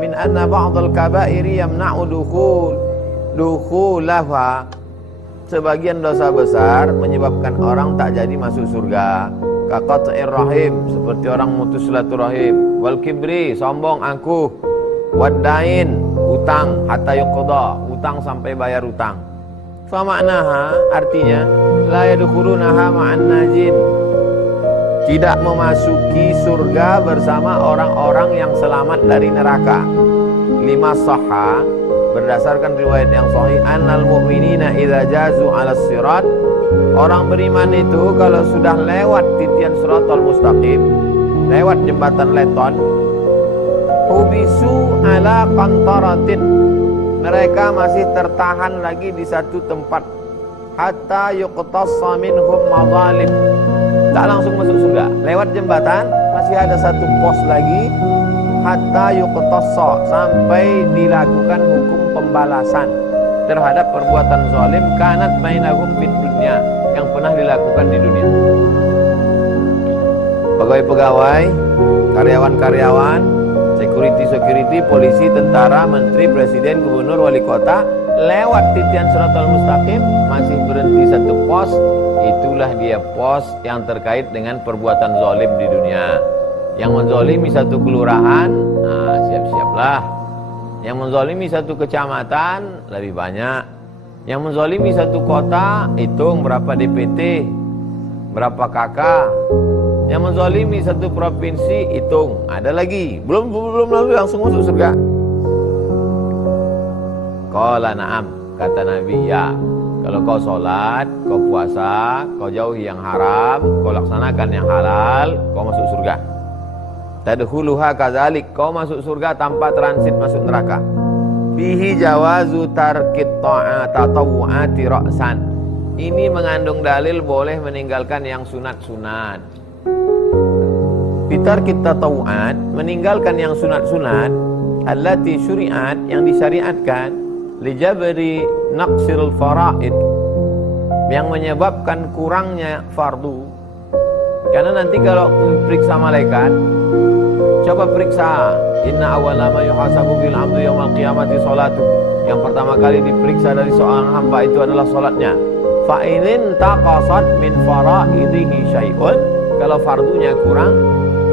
Min anna ba'dal kaba'iri yamna'u dukhulaha. Sebagian dosa besar menyebabkan orang tak jadi masuk surga. Kaqat'ir rahim, seperti orang mutus silaturahim. Wal kibri, sombong angkuh. Waddain, utang hatta yuqda, utang sampai bayar utang. Fa ma'naha, artinya la yadkhulunaha ma'an najin, tidak memasuki surga bersama orang-orang yang selamat dari neraka. Lima sahha, berdasarkan riwayat yang sahih, annal mu'minina idza jazu 'alas sirat, orang beriman itu kalau sudah lewat titian siratal mustaqim, lewat jembatan leton, hubisu ala qantaratin, mereka masih tertahan lagi di satu tempat, hatta yuqtassa minhum madzalim, tak langsung masuk surga, lewat jembatan masih ada satu pos lagi, hatta yuqtassa, sampai dilakukan hukum pembalasan terhadap perbuatan zalim kanat bainahum fid dunya, yang pernah dilakukan di dunia. Pegawai-pegawai, karyawan-karyawan, security, polisi, tentara, menteri, presiden, gubernur, wali kota, lewat titian siratal mustaqim masih berhenti satu pos, itulah dia pos yang terkait dengan perbuatan zalim di dunia. Yang menzalimi satu kelurahan, nah siap-siaplah. Yang menzalimi satu kecamatan lebih banyak. Yang menzalimi satu kota, hitung berapa DPT, berapa KK. Yang menzalimi satu provinsi, hitung, ada lagi. Belum lalu langsung masuk surga. Qala na'am, kata Nabi, ya. Kalau kau sholat, kau puasa, kau jauhi yang haram, kau laksanakan yang halal, kau masuk surga. Tadkhuluha kadzalik, kau masuk surga tanpa transit masuk neraka. Fihi jawazu tarkit tatawu'ati ra'san. Ini mengandung dalil boleh meninggalkan yang sunat-sunat. Bitarkit tatawu'at, meninggalkan yang sunat-sunat, allati syuri'at, yang disyariatkan, lijabri naqsil faraid, yang menyebabkan kurangnya fardu. Karena nanti kalau periksa malaikat, coba periksa, inna awwala ma yuhasabu bil 'abdu yaumil qiyamati sholatu, yang pertama kali diperiksa dari seorang hamba itu adalah salatnya. Fa in taqasat min faraidihi syai'un, kalau fardunya kurang,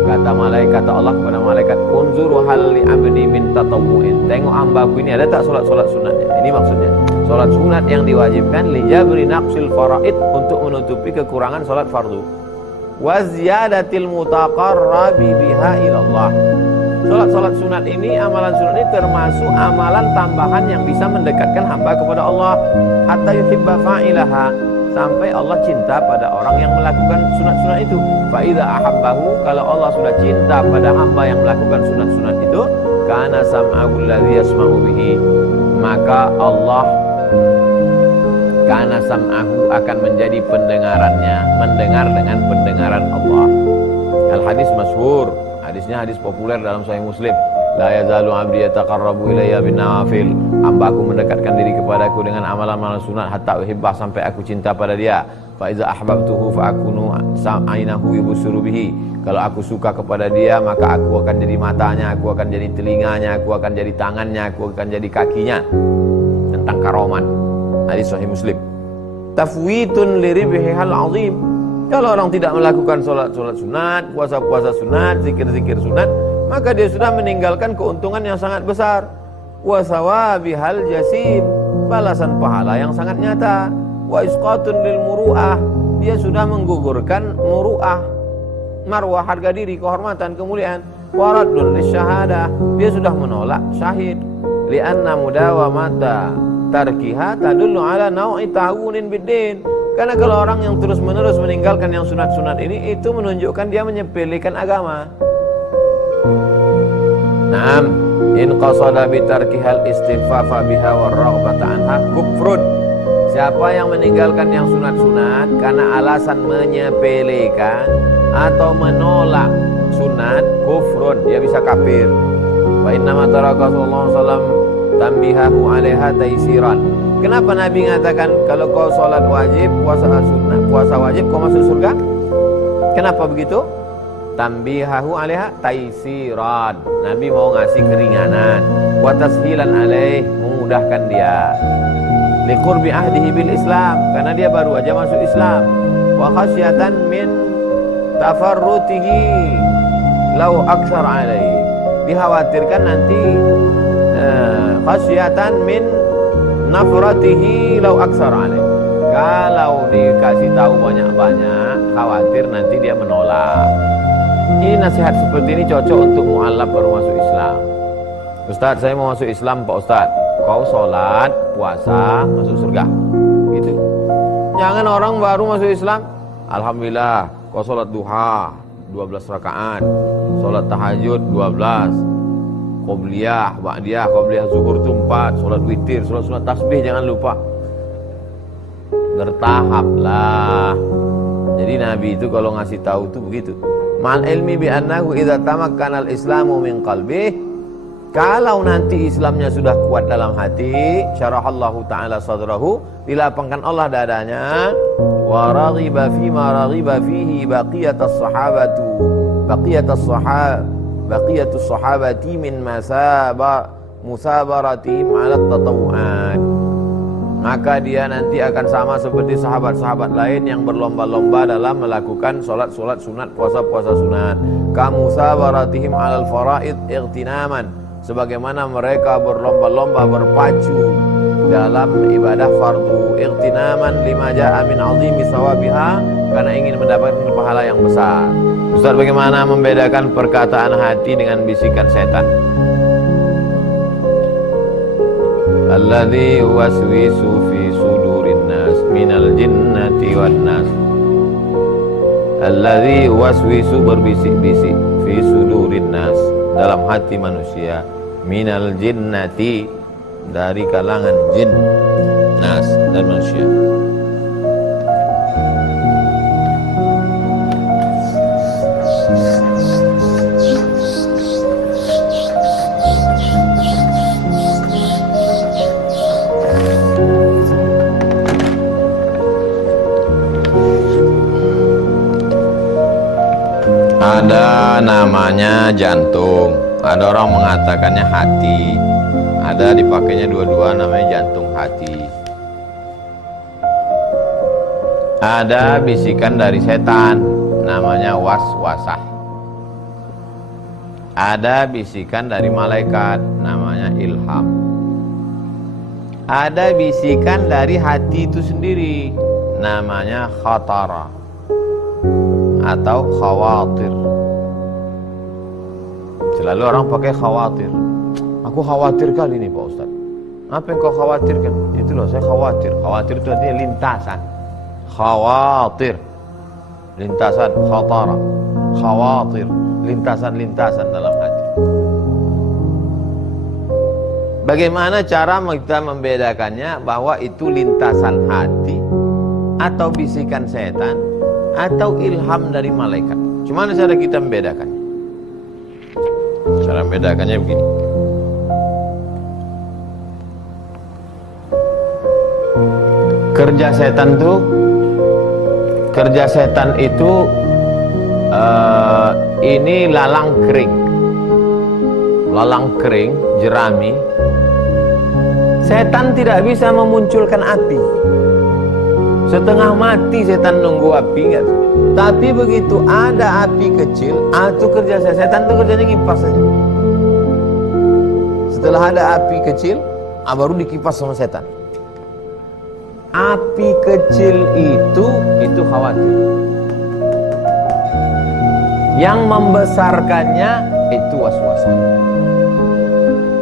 kata Allah kepada malaikat, unzuru hal li 'abdi min tatawwu'in, tengok hambaku ini ada tak salat-salat sunatnya. Ini maksudnya salat sunat yang diwajibkan li jabri naqsil faraid, untuk menutupi kekurangan salat fardu. Wa ziyadatil mutaqarrabi biha ilallah. Salat sunat ini, amalan sunat ini termasuk amalan tambahan yang bisa mendekatkan hamba kepada Allah. Hatta yuhibba fa'ilaha, sampai Allah cinta pada orang yang melakukan sunat-sunat itu. Fa idza ahabbahu, kalau Allah sudah cinta pada hamba yang melakukan sunat-sunat itu, kana sam'ahu alladzi yasma'u bihi, maka Allah karena sam'ahu akan menjadi pendengarannya, mendengar dengan pendengaran Allah. Al-hadis masyhur, hadisnya hadis populer dalam Sahih Muslim. La yazalu 'abdi yataqarrabu ilayya bin nawafil, hambaku mendekatkan diri kepadaku dengan amalan-amalan sunat hatta uhibbah, sampai aku cinta pada dia. Fa iza ahbabtuhu fa akunu sam'ainahu yubsiru bihi, kalau aku suka kepada dia maka aku akan jadi matanya, aku akan jadi telinganya, aku akan jadi tangannya, aku akan jadi kakinya. Tentang karoman, hadis Sahih Muslim. Tafwitun liribhihal azim, kalau orang tidak melakukan sholat sunat, puasa sunat, zikir sunat, maka dia sudah meninggalkan keuntungan yang sangat besar. Wa sawabihal jasim, balasan pahala yang sangat nyata. Wa isqatun lil muru'ah, dia sudah menggugurkan muru'ah, marwah, harga diri, kehormatan, kemuliaan. Wa raddun lisyahadah, dia sudah menolak syahid. Li'anna mudawamata tarkiha tadullu ala naw'i ta'awunin biddin, karena kalau orang yang terus-menerus meninggalkan yang sunat-sunat ini, itu menunjukkan dia menyepelekan agama. Naam, in qasada bitarkihal istighfafa biha warraghbata anha kufrun, siapa yang meninggalkan yang sunat-sunat karena alasan menyepelekan atau menolak sunat, kufrun, dia bisa kafir. Wa innama taraka sallallahu alaihi wasallam tambihahu 'alaiha taisiran. Kenapa Nabi mengatakan kalau kau sholat wajib, puasa sunat, puasa wajib, kau masuk surga? Kenapa begitu? tambihahu alaiha taisiran. Nabi mau ngasih keringanan, wa tashilan alaih, memudahkan dia. Liqurbi ahdihi bil Islam, karena dia baru aja masuk Islam. Wa khasyatan min tafarrutihi law aktsar alaihi. Dikhawatirkan nanti khasyatan min nafratihi law aktsar alaihi. Kalau dikasih tahu banyak-banyak, khawatir nanti dia menolak. Ini nasihat seperti ini cocok untuk mu'allaf baru masuk Islam. Ustaz, saya mau masuk Islam, Pak Ustaz. Kau sholat, puasa, masuk surga. Gitu. Jangan orang baru masuk Islam, alhamdulillah, kau sholat duha 12 rakaat, sholat tahajud 12, qobliyah, ba'diyah, qobliyah zuhur itu 4, sholat witir, sholat sunat tasbih jangan lupa. Bertahap lah. Jadi Nabi itu kalau ngasih tahu itu begitu. Ma'al ilmi bi annahu idza tamakkana al-islamu min qalbih, kalau nanti Islamnya sudah kuat dalam hati, syarahallahu ta'ala sadrahu, dilapangkan Allah dadanya, wa raghiba fima raghiba fihi baqiyatus sahabati min musabaratihim 'ala at-tatawu'at. Maka dia nanti akan sama seperti sahabat-sahabat lain yang berlomba-lomba dalam melakukan solat-solat sunat, puasa-puasa sunat. Kamu sabaratihim 'alal faraid ightinaman, sebagaimana mereka berlomba-lomba berpacu dalam ibadah fardu, ightinaman lima ja'a min 'azimi sawabiha, karena ingin mendapatkan pahala yang besar. Ustaz, bagaimana membedakan perkataan hati dengan bisikan setan? Alladzi waswisu fi sudurin nas minal jinnati wan nas. Alladzi waswisu, berbisik-bisik, fi sudurin nas, dalam hati manusia, minal jinnati, dari kalangan jin, nas, dan manusia. Ada namanya jantung, ada orang mengatakannya hati, ada dipakainya dua-dua namanya jantung hati. Ada bisikan dari setan namanya waswasah. Ada bisikan dari malaikat namanya ilham. Ada bisikan dari hati itu sendiri namanya khatara atau khawatir. Selalu orang pakai khawatir. Aku khawatir kali ini Pak Ustaz. Apa yang kau khawatirkan? Itu loh, saya khawatir. Khawatir itu artinya lintasan. Khawatir, lintasan, khatara, khawatir, lintasan-lintasan dalam hati. Bagaimana cara kita membedakannya bahwa itu lintasan hati atau bisikan setan atau ilham dari malaikat? Gimana cara kita membedakannya? Cara membedakannya begini. Kerja setan itu ini lalang kering, jerami. Setan tidak bisa memunculkan api. Setengah mati setan nunggu api, enggak? Tapi begitu ada api kecil, itu kerja setan itu kerjanya kipas saja. Setelah ada api kecil, baru dikipas sama setan. Api kecil itu khawatir. Yang membesarkannya itu waswasah.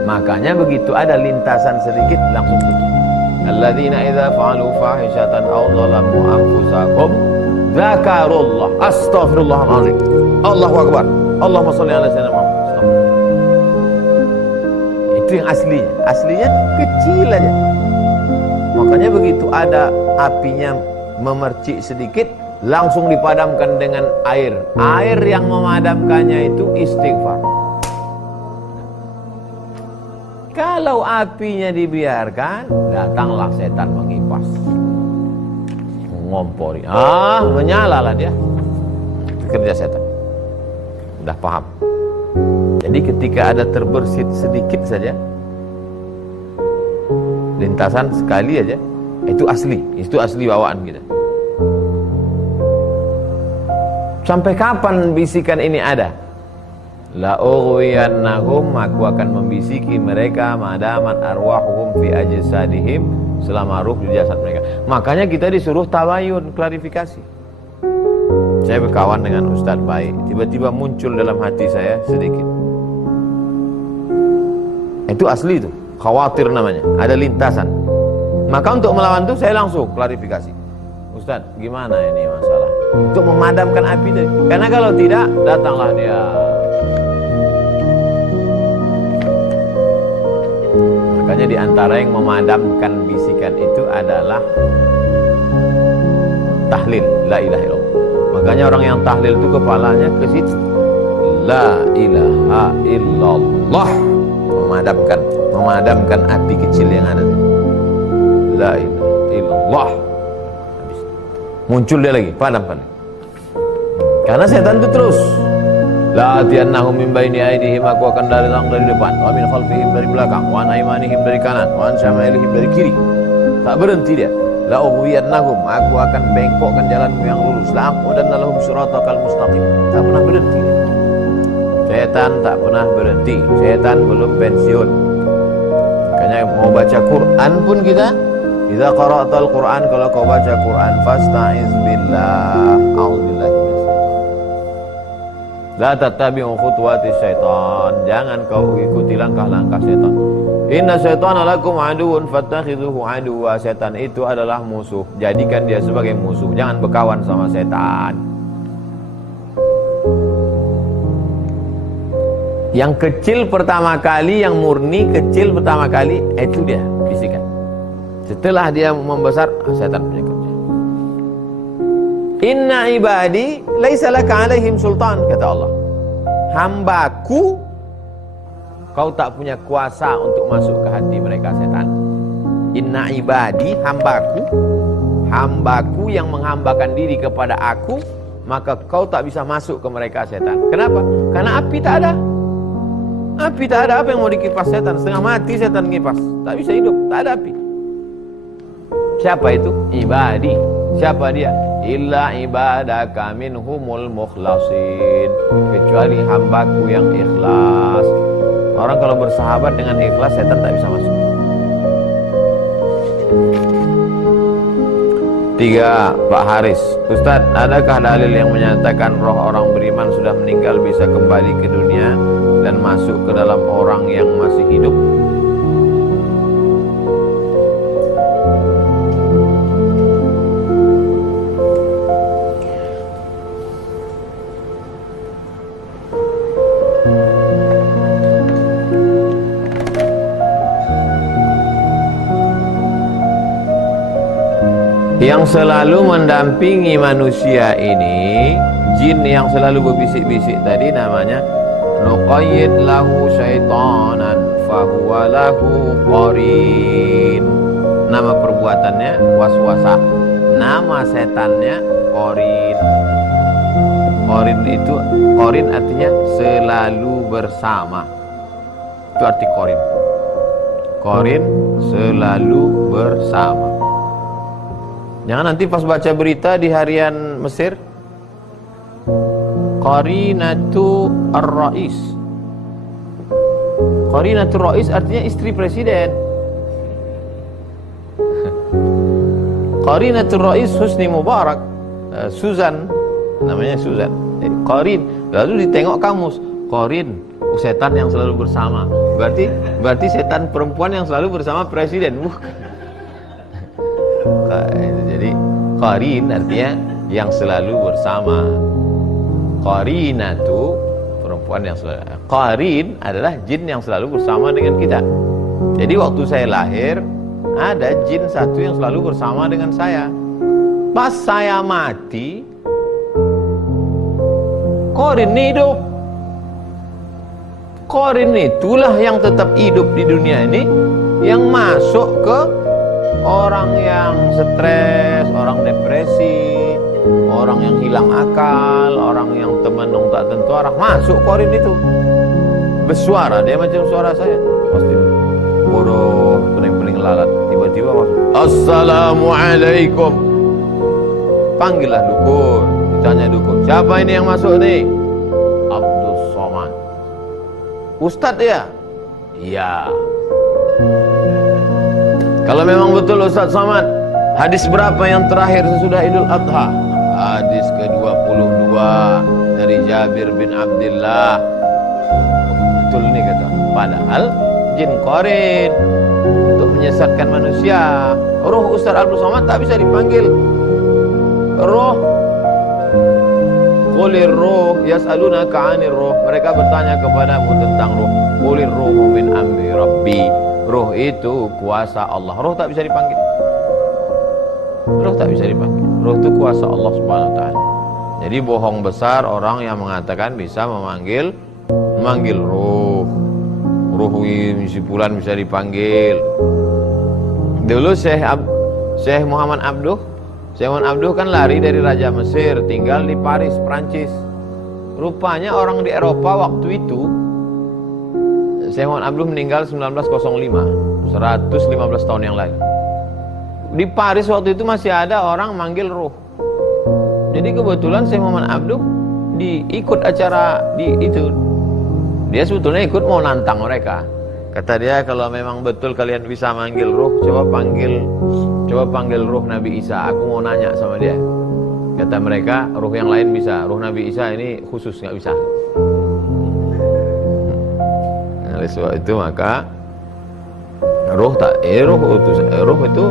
Makanya begitu ada lintasan sedikit langsung tutup. Alladzina idza fa'alu fahishatan aw zalamu anfusahum dzakarullah, astaghfirullahalazim, Allahu akbar, Allahumma shalli ala sayyidina Muhammad. Itu yang aslinya kecil aja. Makanya begitu ada apinya memercik sedikit, langsung dipadamkan dengan air. Air yang memadamkannya itu istighfar. Kalau apinya dibiarkan, datanglah setan mengipas, ngompori, menyalalah dia. Itu kerja setan. Dah paham. Jadi ketika ada terbersit sedikit saja, lintasan sekali aja, itu asli bawaan kita. Sampai kapan bisikan ini ada? La ughwiyannahum, aku akan membisiki mereka madaman arwahuhum fi ajsadihim, selama ruh di jasad mereka. Makanya kita disuruh tabayun, klarifikasi. Saya berkawan dengan Ustaz baik, tiba-tiba muncul dalam hati saya sedikit. Itu asli itu, khawatir namanya, ada lintasan. Maka untuk melawan itu saya langsung klarifikasi. Ustaz, gimana ini masalah? Untuk memadamkan api tadi. Karena kalau tidak, datanglah dia. Makanya di antara yang memadamkan bisikan itu adalah tahlil, la ilaha illallah. Makanya orang yang tahlil itu kepalanya ke situ. La ilaha illallah. Memadamkan api kecil yang ada. La ilaha illallah. Habis. Muncul dia lagi, padam. Karena setan itu terus. La atiyannahum min baini aydihim, aku akan datang dari depan, wa min khalfihim, dari belakang, wa an aymanihim, dari kanan, wa an syama'ilihim, dari kiri. Tak berhenti dia. La ughwiyannahum, aku akan bengkokkan jalanmu yang lurus. La aqudanna lahum siratakal mustaqim. Tak pernah berhenti dia. Setan tak pernah berhenti. Setan belum pensiun. Makanya mau baca Quran pun kita, idza qara'tal Quran, kalau kau baca Quran, fasta'iz billah, a'udzubillahi minasyaitonir. La tattabi'u khutuwati syaitan, jangan kau ikuti langkah-langkah setan. Inna syaitana lakum aduun fattakhidhuhu aduwa, setan itu adalah musuh, jadikan dia sebagai musuh, jangan berkawan sama setan. Yang kecil pertama kali, yang murni kecil pertama kali, itu dia bisikan. Setelah dia membesar, setan punya kerja. Inna ibadi laisa laka alaihim sultan, kata Allah. Hambaku, kau tak punya kuasa untuk masuk ke hati mereka setan. Inna ibadi, hambaku yang menghambakan diri kepada aku, maka kau tak bisa masuk ke mereka setan. Kenapa? Karena api tak ada. Api tak ada, apa yang mau dikipas setan? Setengah mati setan ngipas, tak bisa hidup, tak ada api. Siapa itu? Ibadi. Siapa dia? Illa ibadaka minhumul mukhlasin, kecuali hambaku yang ikhlas. Orang kalau bersahabat dengan ikhlas, setan tak bisa masuk. 3. Pak Haris, Ustaz, adakah dalil yang menyatakan roh orang beriman sudah meninggal bisa kembali ke dunia dan masuk ke dalam orang yang masih hidup? Yang selalu mendampingi manusia ini, jin yang selalu berbisik-bisik tadi, namanya nuqayyid lahu syaitanan fahuwa lahu qarin. Nama perbuatannya waswasah, nama setannya qarin. Qarin artinya selalu bersama. Itu arti qarin. Qarin selalu bersama. Jangan nanti pas baca berita di harian Mesir, Qarinatu ar-Rais. Qarinatu ar-Rais artinya istri presiden. Qarinatu ar-Rais Husni Mubarak, Susan, namanya Susan. Qarin, lalu ditengok kamus, Qarin, setan yang selalu bersama. Berarti setan perempuan yang selalu bersama presiden. Jadi qarin artinya yang selalu bersama. Qarinatu perempuan yang selalu. Qarin adalah jin yang selalu bersama dengan kita. Jadi waktu saya lahir, ada jin satu yang selalu bersama dengan saya. Pas saya mati, qarin hidup. Qarin itulah yang tetap hidup di dunia ini, yang masuk ke orang yang stres, orang depresi, orang yang hilang akal, orang yang temenung tak tentu arah, masuk korin itu. Bersuara, dia macam suara saya. Pasti bodoh, pening-pening lalat. Tiba-tiba masuk, Assalamualaikum. Panggillah dukun. Ditanya dukun, siapa ini yang masuk nih? Abdul Somad. Ustadz ya? Iya. Kalau memang betul Ustadz Somad, hadis berapa yang terakhir sesudah Idul Adha? Hadis ke-22 dari Jabir bin Abdullah. Betul nih kata. Padahal jin qarin untuk menyesatkan manusia. Roh Ustadz Abdul Somad tak bisa dipanggil. Roh, qulir roh yas'alunaka 'anir roh. Mereka bertanya kepadamu tentang roh. Qulir ruhu min amri rabbi. Roh itu kuasa Allah. Roh tak bisa dipanggil. Roh tak bisa dipanggil. Roh itu kuasa Allah Subhanahu wa taala. Jadi bohong besar orang yang mengatakan bisa memanggil roh. Roh si fulan bisa dipanggil. Dulu Syekh Muhammad Abduh kan lari dari Raja Mesir, tinggal di Paris, Prancis. Rupanya orang di Eropa waktu itu, Syekh Muhammad Abduh meninggal 1905, 115 tahun yang lalu. Di Paris waktu itu masih ada orang manggil roh. Jadi kebetulan Syekh Muhammad Abduh ikut acara di itu. Dia sebetulnya ikut mau nantang mereka. Kata dia, kalau memang betul kalian bisa manggil roh, coba panggil roh Nabi Isa. Aku mau nanya sama dia. Kata mereka, roh yang lain bisa, roh Nabi Isa ini khusus nggak bisa. Oleh sebab itu maka roh itu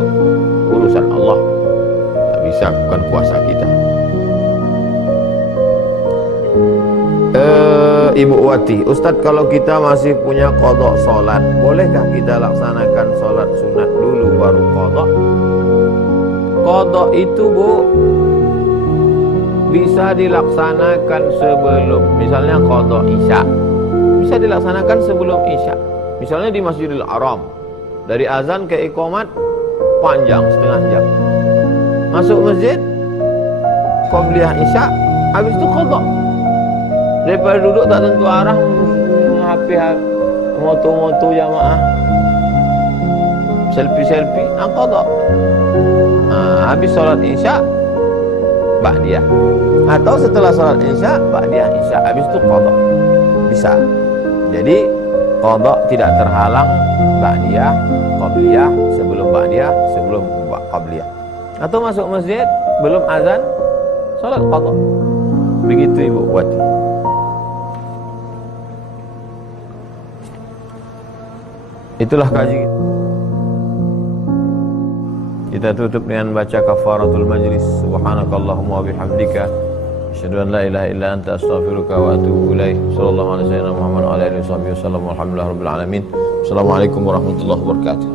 urusan Allah, tak bisa, bukan kuasa kita. Ibu Wati, Ustadz, kalau kita masih punya qadha sholat, bolehkah kita laksanakan sholat sunat dulu baru qadha? Qadha itu Bu bisa dilaksanakan sebelum, misalnya qadha isya, bisa dilaksanakan sebelum isya. Misalnya di Masjidil Haram, dari azan ke iqamat panjang setengah jam. Masuk masjid, qabliyah isya, habis itu qadha. Daripada duduk tak tentu arah, HP moto-moto jamaah, selfie, qadha. Habis sholat isya, ba'diyah. Atau setelah sholat isya, ba'diyah isya. Habis itu qadha. Bisa. Jadi qadha tidak terhalang ba'diyah, qabliyah, sebelum ba'diyah, sebelum qabliyah. Atau masuk masjid belum azan, salat qadha. Begitu Ibu Wati. Itulah kaji. Kita tutup dengan baca kafaratul majlis. Subhanakallahumma wa bihamdika, asyhadu an la ilaha illa anta, astaghfiruka wa atubu ilaik. Sallallahu alaihi wasallam Muhammad wa alihi wasallam. Alhamdulillahirabbil alamin. Assalamualaikum warahmatullahi wabarakatuh.